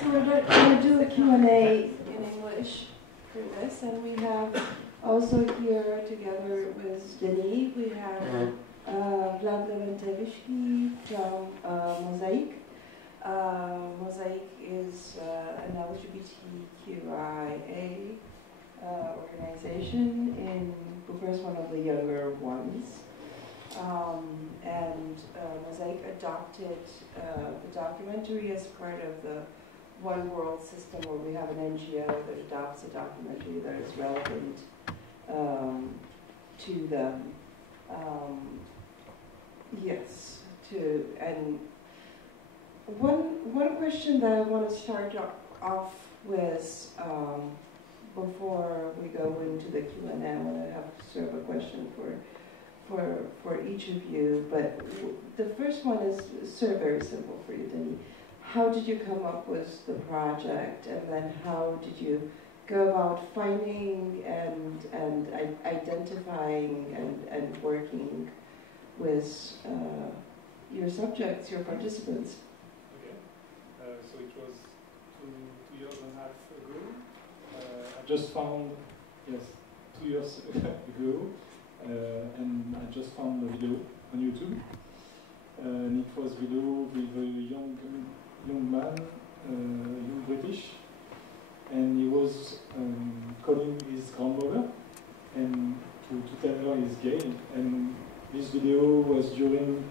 So we're going to do a Q&A in English for this, and we have also here together with Denis, we have Vlad Leventevishki from Mosaic. Mosaic is an LGBTQIA organization in Bucharest, one of the younger ones. Mosaic adopted the documentary as part of the One World system, where we have an NGO that adopts a documentary that is relevant to them. Yes, and one question that I want to start off with before we go into the Q&A, I want to have sort of a question for each of you, but the first one is sort of very simple for you, Denis. How did you come up with the project, and then how did you go about finding and identifying and working with your subjects, your participants? Okay, so it was two years and a half ago. I just found, yes, 2 years ago, and I just found a video on YouTube, and it was a video with a young man, young British, and he was calling his grandmother and to tell her he's gay, and this video was during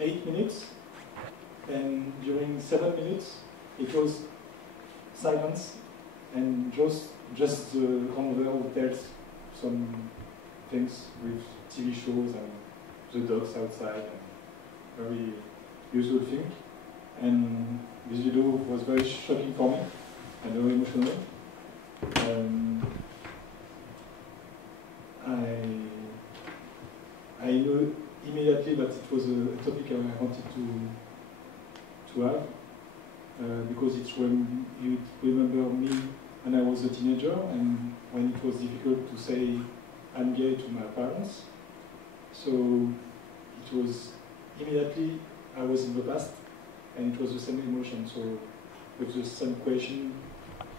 8 minutes, and during 7 minutes it was silence, and just the grandmother who tells some things with TV shows and the dogs outside, and very usual thing. And this video was very shocking for me and very emotional. I knew immediately that it was a topic I wanted to have because it remember me when I was a teenager, and when it was difficult to say I'm gay to my parents. So it was immediately I was in the past, and it was the same emotion, so with the same question,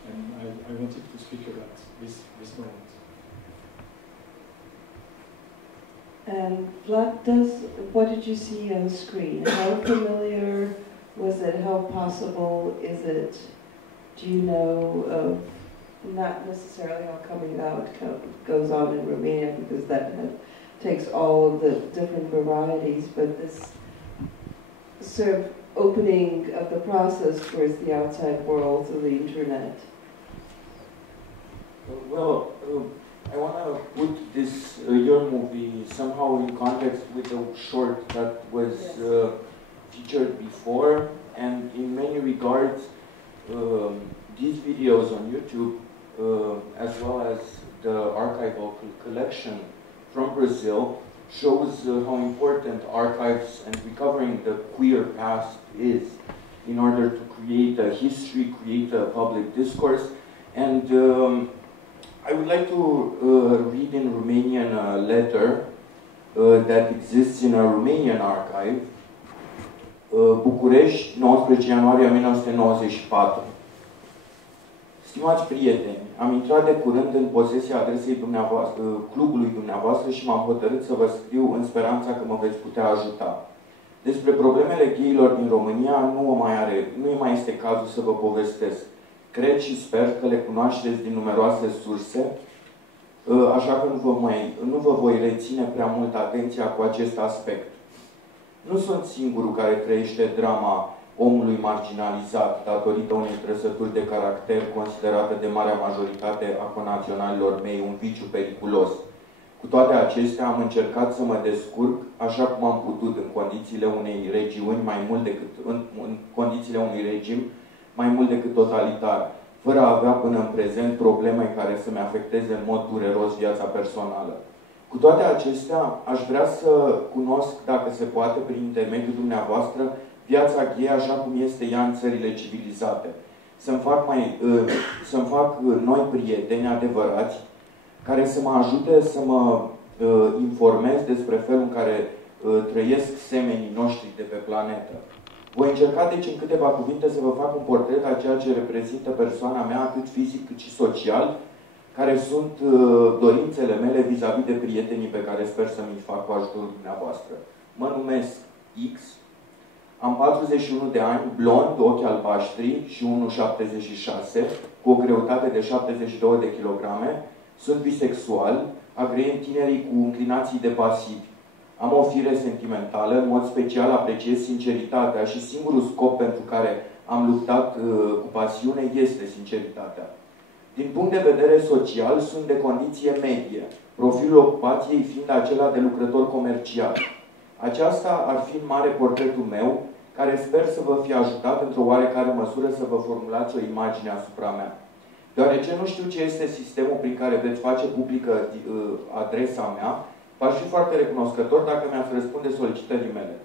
and I wanted to speak about this moment. And Vlad, what did you see on the screen? How familiar was it? How possible is it? Do you know of, not necessarily how coming out goes on in Romania, because that takes all of the different varieties, but this sort of opening of the process towards the outside world through the internet? Well, I want to put this your movie somehow in context with a short that was featured before, and in many regards these videos on YouTube as well as the archival collection from Brazil shows how important archives and recovering the queer past is in order to create a history, create a public discourse. And I would like to read in Romanian a letter that exists in a Romanian archive. București, 19 ianuarie 1994. Stimați prieteni, am intrat de curând în posesia adresei dumneavoastră, clubului dumneavoastră și m-am hotărât să vă scriu în speranța că mă veți putea ajuta. Despre problemele gayilor din România nu mai este cazul să vă povestesc. Cred și sper că le cunoașteți din numeroase surse, așa că nu vă voi reține prea mult atenția cu acest aspect. Nu sunt singurul care trăiește drama omului marginalizat datorită unei trăsături de caracter considerată de marea majoritate a conaționalilor mei un viciu periculos. Cu toate acestea am încercat să mă descurc așa cum am putut în condițiile unei regiuni în condițiile unui regim mai mult decât totalitar, fără a avea până în prezent probleme care să-mi afecteze în mod dureros viața personală. Cu toate acestea, aș vrea să cunosc, dacă se poate, prin intermediul dumneavoastră, viața gay așa cum este ea în țările civilizate. Să-mi fac noi prieteni adevărați care să mă ajute să mă informez despre felul în care trăiesc semenii noștri de pe planetă. Voi încerca deci în câteva cuvinte să vă fac un portret a ceea ce reprezintă persoana mea, atât fizic cât și social, care sunt dorințele mele vis-a-vis de prietenii pe care sper să mi-i fac cu ajutorul dumneavoastră. Mă numesc X, am 41 de ani, blond, ochi albaștri și 1,76, cu o greutate de 72 de kilograme, sunt bisexual, agreem tinerii cu înclinații de pasivi. Am o fire sentimentală, în mod special apreciez sinceritatea și singurul scop pentru care am luptat cu pasiune este sinceritatea. Din punct de vedere social, sunt de condiție medie, profilul ocupației fiind acela de lucrător comercial. Aceasta ar fi în mare portretul meu, care sper să vă fi ajutat într-o oarecare măsură să vă formulați o imagine asupra mea. Deoarece nu știu ce este sistemul prin care veți face publică adresa mea, v-aș fi foarte recunoscător dacă mi-ați răspunde solicitării mele.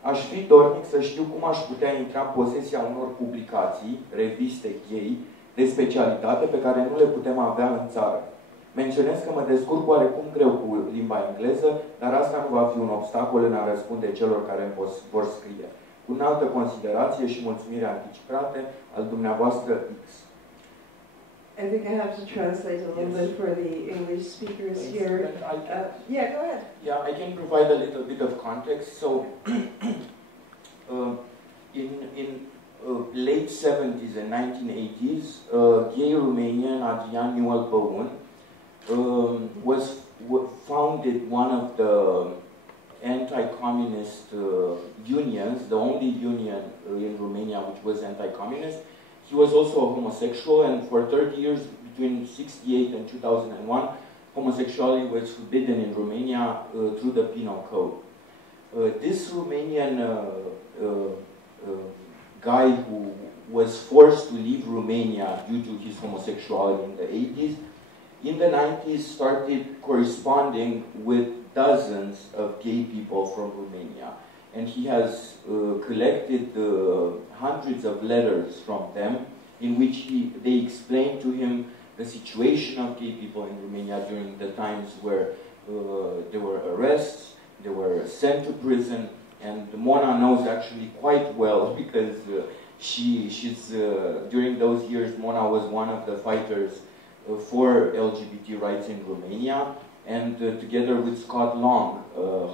Aș fi dornic să știu cum aș putea intra în posesia unor publicații, reviste gay, de specialitate pe care nu le putem avea în țară. Menționez că mă descurc oarecum greu cu limba engleză, dar asta nu va fi un obstacol în a răspunde celor care îmi vor scrie. Cu înaltă considerație și mulțumire anticipate al dumneavoastră X. I think I have to translate a little bit for the English speakers here. Yeah, go ahead. Yeah, I can provide a little bit of context. So, in late 70s and 1980s, gay Romanian Adrian Newell Băun founded one of the anti-communist unions, the only union in Romania which was anti-communist. He was also a homosexual, and for 30 years, between 1968 and 2001, homosexuality was forbidden in Romania through the Penal Code. This Romanian guy who was forced to leave Romania due to his homosexuality in the 80s, in the 90s started corresponding with dozens of gay people from Romania. And he has collected hundreds of letters from them in which they explained to him the situation of gay people in Romania during the times where there were arrests, they were sent to prison, and Mona knows actually quite well because during those years Mona was one of the fighters for LGBT rights in Romania, and together with Scott Long,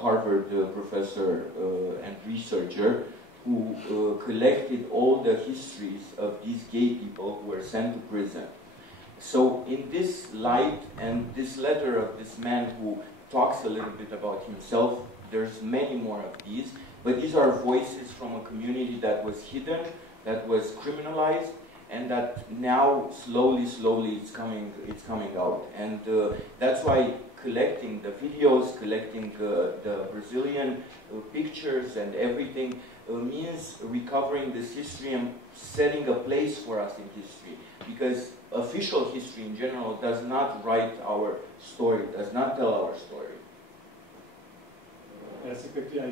Harvard professor and researcher, who collected all the histories of these gay people who were sent to prison. So in this light, and this letter of this man who talks a little bit about himself, there's many more of these, but these are voices from a community that was hidden, that was criminalized, and that now slowly it's coming out. And that's why collecting the videos, collecting the Brazilian pictures and everything means recovering this history and setting a place for us in history. Because official history in general does not write our story, does not tell our story. Yes, exactly. I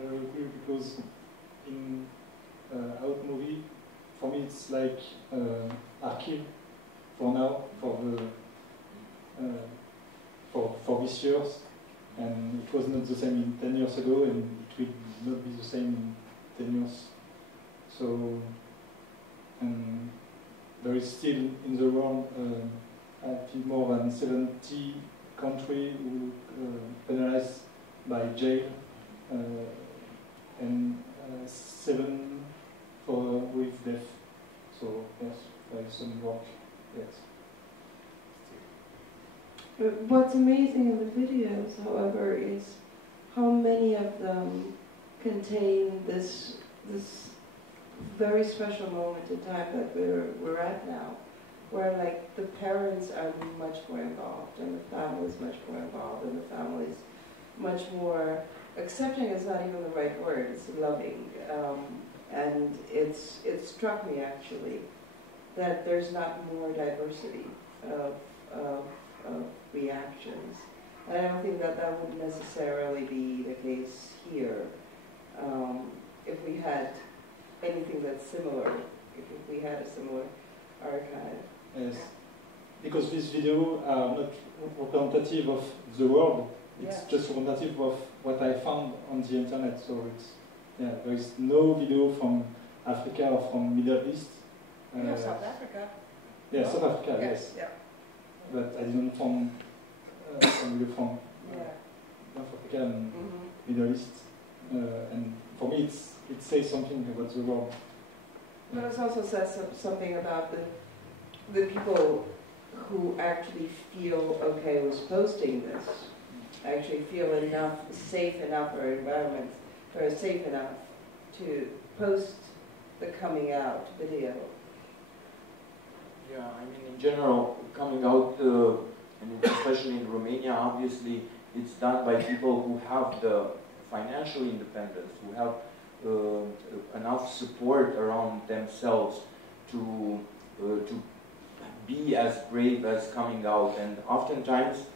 very agree, because in out movie, for me it's like archive for now, for this years, and it was not the same in 10 years ago, and it will not be the same in 10 years. So, and there is still in the world, I think more than 70 countries who penalized by jail, and 7 with death. So yes, there is some work. Yes. What's amazing in the videos, however, is how many of them contain this very special moment in time that we're at now, where like the parents are much more involved, and the family's much more involved, and the family's much more accepting is not even the right word, it's loving. And it struck me actually that there's not more diversity of reactions. And I don't think that would necessarily be the case here if we had anything that's similar, if we had a similar archive. Yes, because these videos are not representative of the world, it's just representative of what I found on the internet, so it's, yeah, there is no video from Africa or from Middle East. South Africa. Yeah, South Africa, yes. Yeah. But I didn't find some video from Yeah. North Africa and Middle East. And for me, it says something about the world. But it also says something about the people who actually feel okay with posting this, actually feel safe enough, or environments are safe enough to post the coming out video. Yeah, I mean, in general, coming out, and especially in Romania, obviously, it's done by people who have the financial independence, who have enough support around themselves to be as brave as coming out. And oftentimes,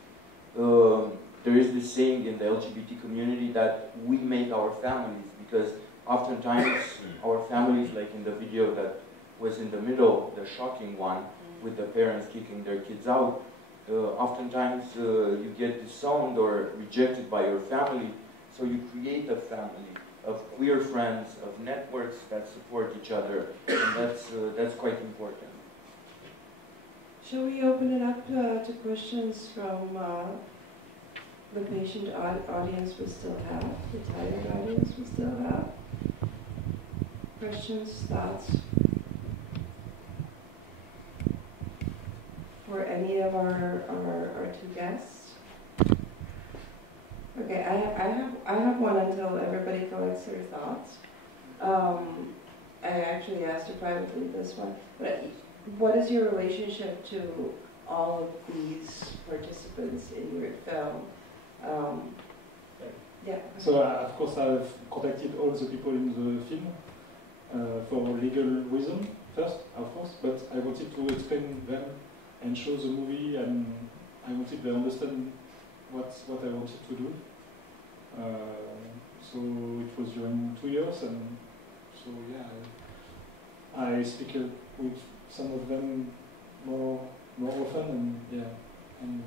there is this saying in the LGBT community that we make our families, because oftentimes our families, like in the video that was in the middle, the shocking one, with the parents kicking their kids out, oftentimes you get disowned or rejected by your family, so you create a family of queer friends, of networks that support each other, and that's quite important. Shall we open it up to questions from the patient audience we still have, the tired audience we still have? Questions, thoughts? For any of our two guests? Okay, I have one until everybody collects their thoughts. I actually asked her privately this one, but what is your relationship to all of these participants in your film? Yeah. So of course I've contacted all the people in the film for legal reason first, of course, but I wanted to explain them and show the movie, and I wanted to understand what I wanted to do. So it was during 2 years, and so yeah, I speak with some of them more often, and yeah, and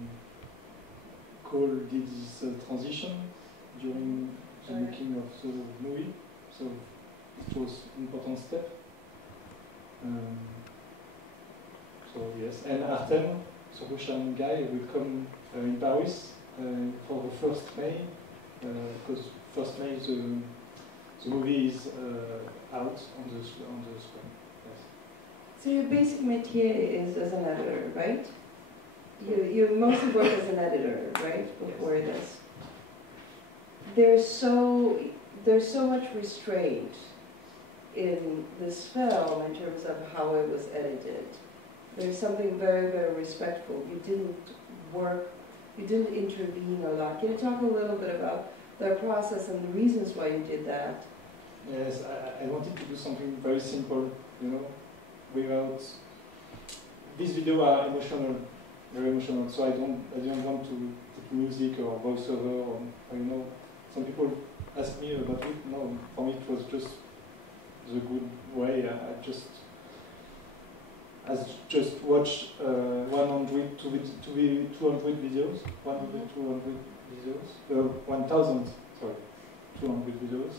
Cole did this transition during the making of the movie, so it was an important step. So yes, and Artem, the Russian guy, will come in Paris for the 1st May, because 1st May the movie is out on the screen. Yes. So your basic métier is as an editor, right? You mostly work as an editor, right? Before Yes. this, there's so much restraint in this film in terms of how it was edited. There's something very, very respectful. You didn't intervene a lot. Can you talk a little bit about the process and the reasons why you did that? Yes, I wanted to do something very simple, without... These videos are emotional, very emotional, so I didn't want to put music or voiceover, or some people ask me about it. No, for me it was just the good way. I just watched 200 videos, 200 videos.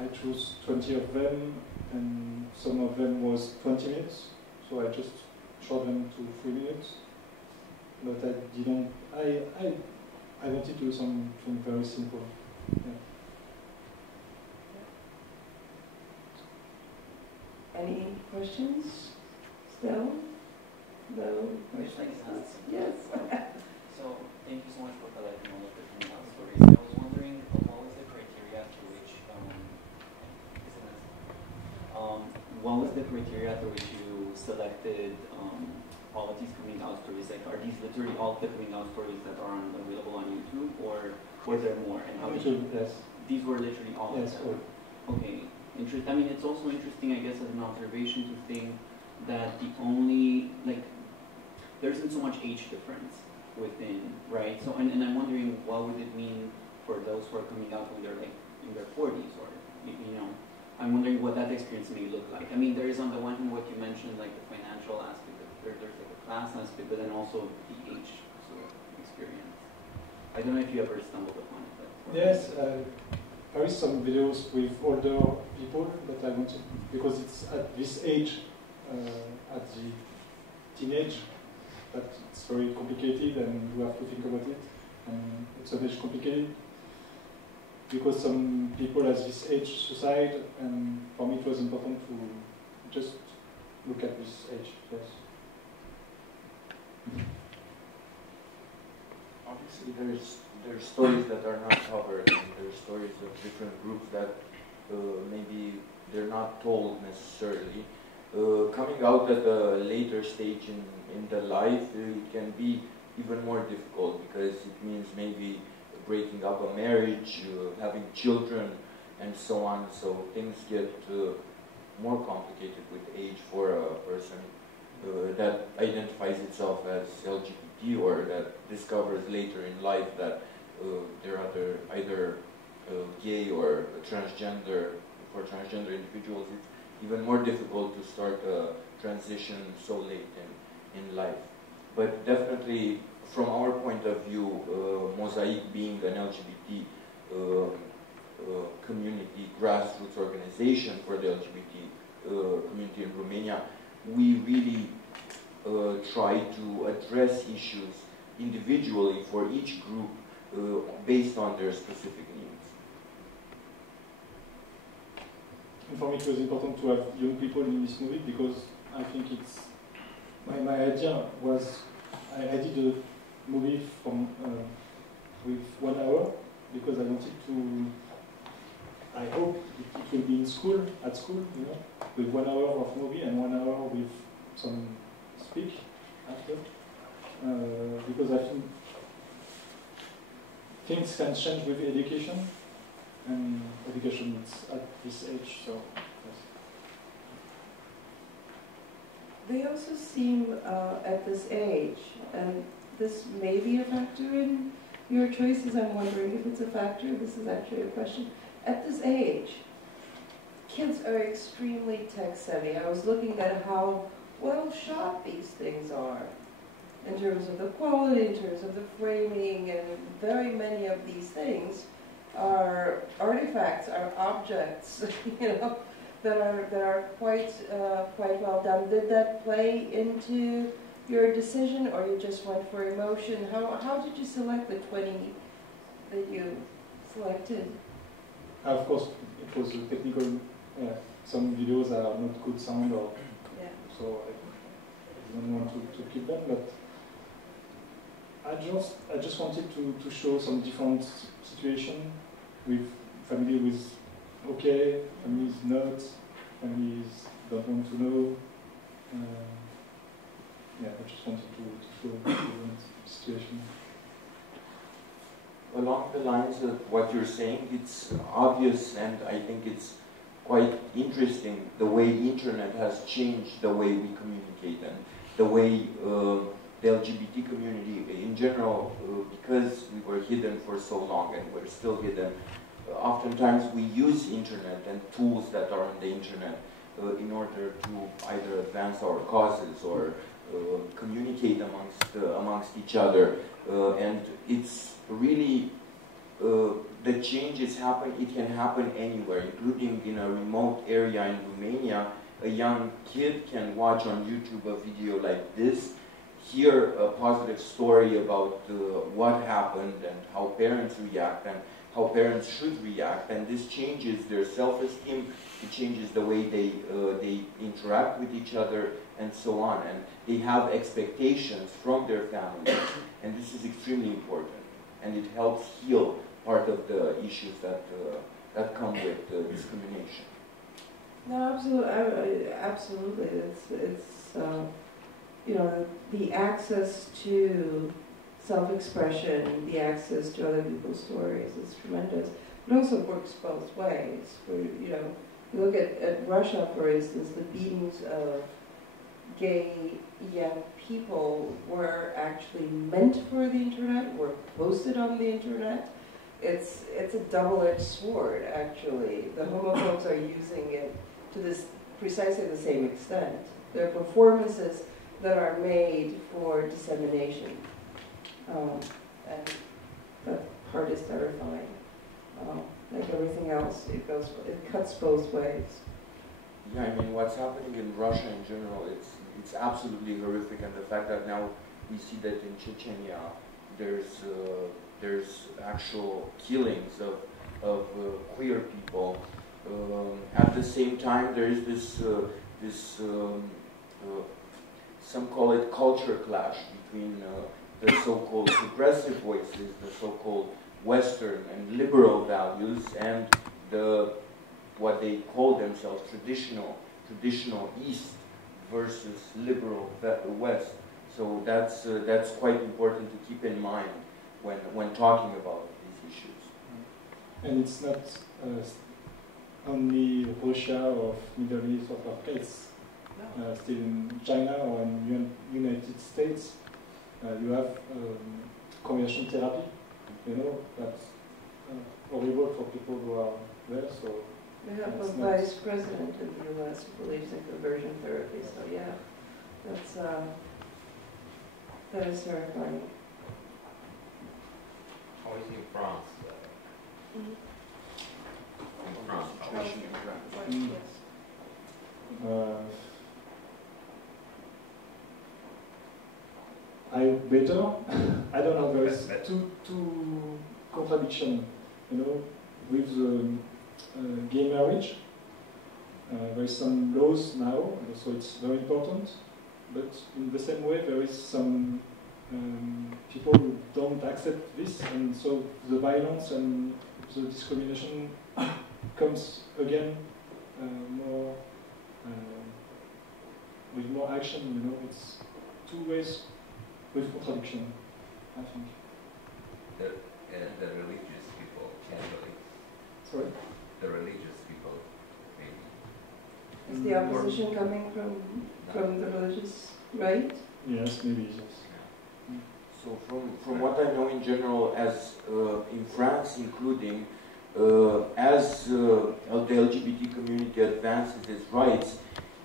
I chose 20 of them, and some of them was 20 minutes, so I just short them to 3 minutes. But I wanted to do something very simple. Yeah. Any questions? Still? No questions? Yes. So, thank you so much for collecting all of the coming out stories. I was wondering, what was the criteria through which, what was the criteria through which you selected all of these coming out stories? Like, are these literally all of the coming out stories that are available on YouTube, or were there more? And how did you? Yes. These were literally all yes, of them. Okay. I mean, it's also interesting, I guess, as an observation to think that there isn't so much age difference within, right? So, and I'm wondering, what would it mean for those who are coming out when they're like in their 40s, or I'm wondering what that experience may look like. I mean, there is on the one hand what you mentioned, like the financial aspect, there's like a class aspect, but then also the age sort of experience. I don't know if you ever stumbled upon it. Yes. there is some videos with older people that I wanted, because it's at this age, at the teenage, that it's very complicated and you have to think about it. And it's a bit complicated because some people at this age suicide, and for me it was important to just look at this age. Yes. Obviously, there's stories that are not covered, and there's stories of different groups that maybe they're not told necessarily. Coming out at a later stage in the life, it can be even more difficult because it means maybe breaking up a marriage, having children, and so on. So things get more complicated with age for a person that identifies itself as LGBT or that discovers later in life that they're either gay or transgender. For transgender individuals, it's even more difficult to start a transition so late in life. But definitely, from our point of view, Mosaic being an LGBT community, grassroots organization for the LGBT community in Romania, we really try to address issues individually for each group based on their specific needs. And for me it was important to have young people in this movie because I think it's, my idea was, I did a movie from with 1 hour because I wanted to, I hope it will be in school, at school, you know, with 1 hour of movie and 1 hour with some speak after, because I think things can change with education, and education is at this age, so yes. They also seem at this age, and this may be a factor in your choices. I'm wondering if it's a factor. This is actually a question. At this age, kids are extremely tech savvy. I was looking at how well shot these things are in terms of the quality, in terms of the framing, and very many of these things are artifacts, are objects, you know, that are quite well done. Did that play into your decision, or you just went for emotion? How did you select the 20 that you selected? Of course, it was a technical. Some videos are not good sound, or so I didn't want to keep them, but I just wanted to show some different situation with family with okay, families not, families don't want to know. I just wanted to show different situation. Along the lines of what you're saying, it's obvious, and I think it's quite interesting the way internet has changed the way we communicate and the way the LGBT community in general, because we were hidden for so long and we're still hidden, oftentimes we use internet and tools that are on the internet in order to either advance our causes or communicate amongst each other, and it's really the changes happen. It can happen anywhere, including in a remote area in Romania. A young kid can watch on YouTube a video like this, hear a positive story about what happened and how parents react and how parents should react, and this changes their self-esteem, it changes the way they interact with each other, and so on, and they have expectations from their families, and this is extremely important, and it helps heal part of the issues that come with discrimination. No, absolutely. It's you know, the access to self-expression, the access to other people's stories is tremendous. It also works both ways. You know, you look at Russia, for instance, the beatings of gay young people were actually meant for the internet, were posted on the internet. It's a double-edged sword, actually. The homophobes are using it to this precisely the same extent. They're performances that are made for dissemination. And that part is terrifying. like everything else, it cuts both ways. Yeah, I mean, what's happening in Russia in general, it's absolutely horrific, and the fact that now we see that in Chechnya there's actual killings of queer people. At the same time, there is this some call it culture clash between the so-called progressive voices, the so-called Western and liberal values, and what they call themselves traditional East versus liberal West. So that's quite important to keep in mind when talking about these issues. And it's not only Russia or Middle East or Africa. Still in China or in United States, you have conversion therapy. You know, that's horrible for people who are there. So we have a vice president in the U.S. who believes in conversion therapy. So yeah, that is terrifying. How is in France? Mm-hmm. In France, Situation in France. Yes. I better. I don't know. There is two contradiction, you know, with the gay marriage. There is some laws now, so it's very important. But in the same way, there is some people who don't accept this, and so the violence and the discrimination comes again more with more action. You know, it's two ways with contradiction, I think. The religious people generally. Sorry? The religious people, maybe. Is the opposition coming from the religious right? Yes, maybe yes. So from what I know in general, as in France including, as the LGBT community advances its rights,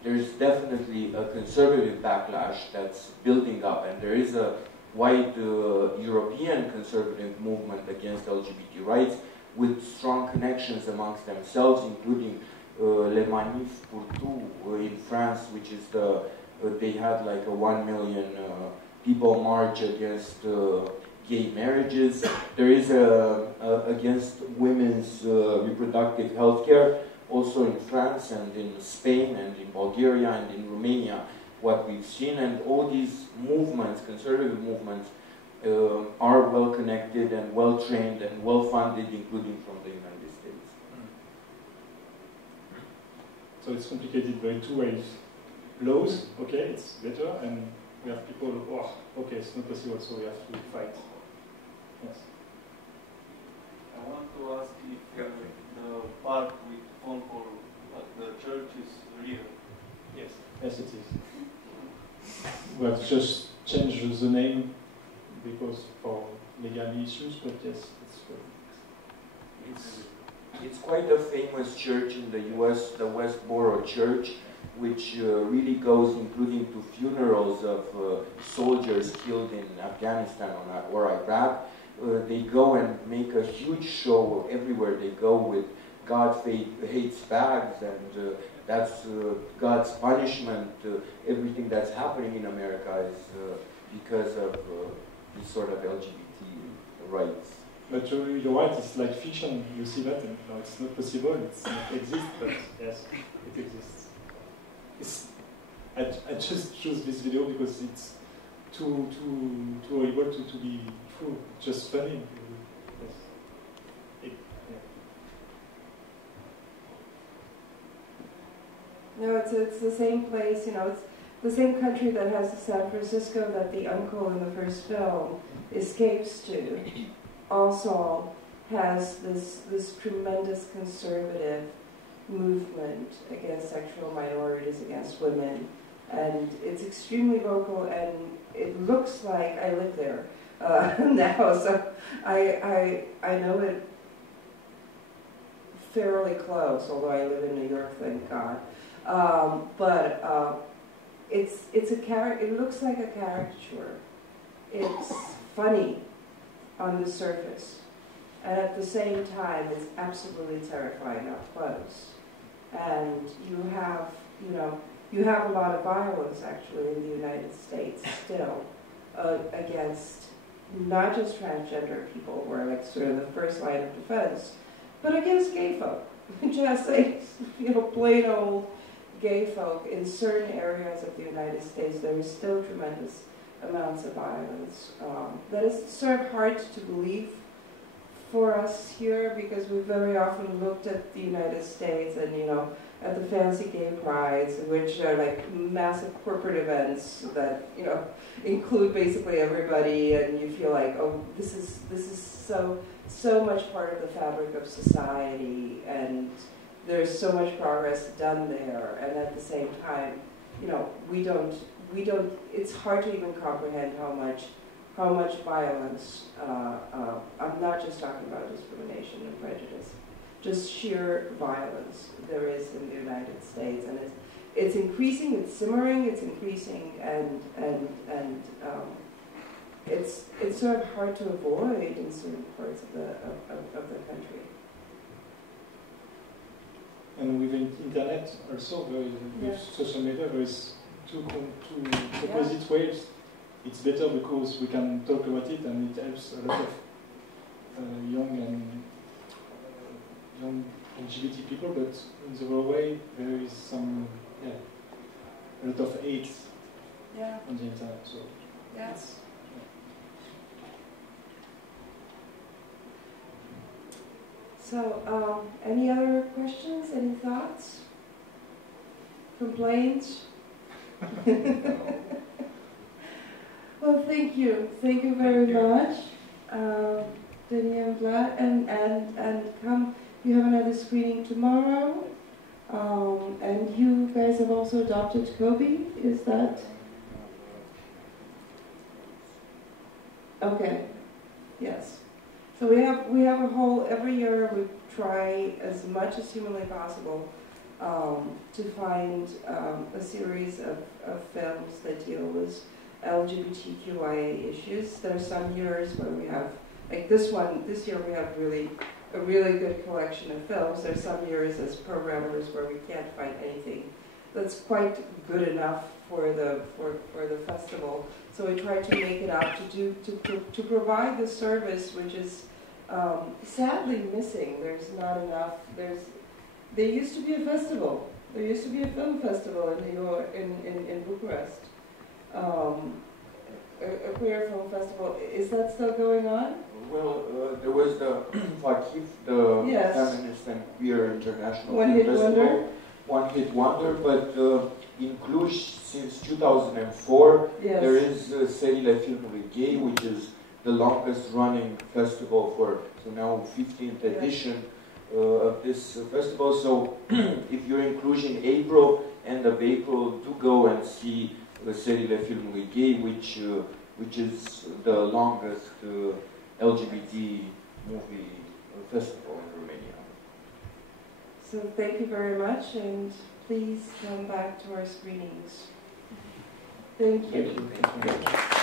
there's definitely a conservative backlash that's building up, and there is a wide European conservative movement against LGBT rights with strong connections amongst themselves, including Les Manifs pour Tout in France, which is they had like a 1 million people march against gay marriages. There is against women's reproductive health care, also in France and in Spain and in Bulgaria and in Romania, what we've seen. And all these movements, conservative movements, are well connected and well trained and well funded, including from the United States. So it's complicated by two ways. Laws, okay, it's better, and we have people, oh, okay, it's not possible, so we have to fight. Yes. I want to ask if the part with phone call at the church is real. Yes. Yes, it is. We have to just change the name because for legal issues, but yes, It's quite a famous church in the U.S., the Westboro Church, which really goes including to funerals of soldiers killed in Afghanistan or Iraq. They go and make a huge show everywhere they go with God hates bags, and that's God's punishment. Everything that's happening in America is because of this sort of LGBT rights. But you're right, it's like fiction, you see that, and no, it's not possible, it exists, but yes, it exists. I just choose this video because it's too horrible to be true, just funny. Yes. No, it's the same place, you know, it's the same country that has the San Francisco that the uncle in the first film escapes to. Also has this tremendous conservative movement against sexual minorities, against women, and it's extremely vocal, and it looks like I live there now, so I know it fairly close, although I live in New York, thank God. It's a character. It looks like a caricature. It's funny on the surface, And at the same time, it's absolutely terrifying up close. And you have a lot of violence actually in the United States still against not just transgender people, who are like sort of the first line of defense, but against gay folk. Just like, plain old gay folk in certain areas of the United States, there is still tremendous amounts of violence. That is sort of hard to believe for us here, because we very often looked at the United States and, at the fancy gay prides, which are like massive corporate events that, include basically everybody, and you feel like, oh, this is so much part of the fabric of society, and there's so much progress done there, and at the same time, we don't, it's hard to even comprehend how much violence, I'm not just talking about discrimination and prejudice, just sheer violence there is in the United States, and it's increasing, it's simmering, it's increasing, and it's sort of hard to avoid in certain parts of the country. And with internet also, with social media, there is two opposite waves. It's better because we can talk about it, and it helps a lot of young LGBT people. But in the other way, there is a lot of hate on the internet. So Yes. So, any other questions? Any thoughts? Complaints? Well, thank you. Thank you very much, Denis and Vlad. And come, you have another screening tomorrow. And you guys have also adopted Kobe, is that? Okay, yes. So we have a whole, every year we try as much as humanly possible to find a series of films that deal with LGBTQIA issues. There are some years where we have, like this year we have a really good collection of films. There are some years as programmers where we can't find anything that's quite good enough for the festival. So we try to make it up to provide the service, which is sadly missing. There's not enough. There used to be a festival. There used to be a film festival in New York, in Bucharest. A queer film festival. Is that still going on? Well, there was the FACIF, the Yes. Feminist and Queer International One Film Hit Festival. Wonder. One Hit Wonder, but in Cluj since 2004, Yes. there is Serile Filmului Gay, which is the longest running festival for now 15th edition of this festival. So if you're in Cluj in April, end of April, do go and see Serile Filmului Gay, which is the longest LGBT movie festival in Romania. So thank you very much, and please come back to our screenings. Thank you. Thank you.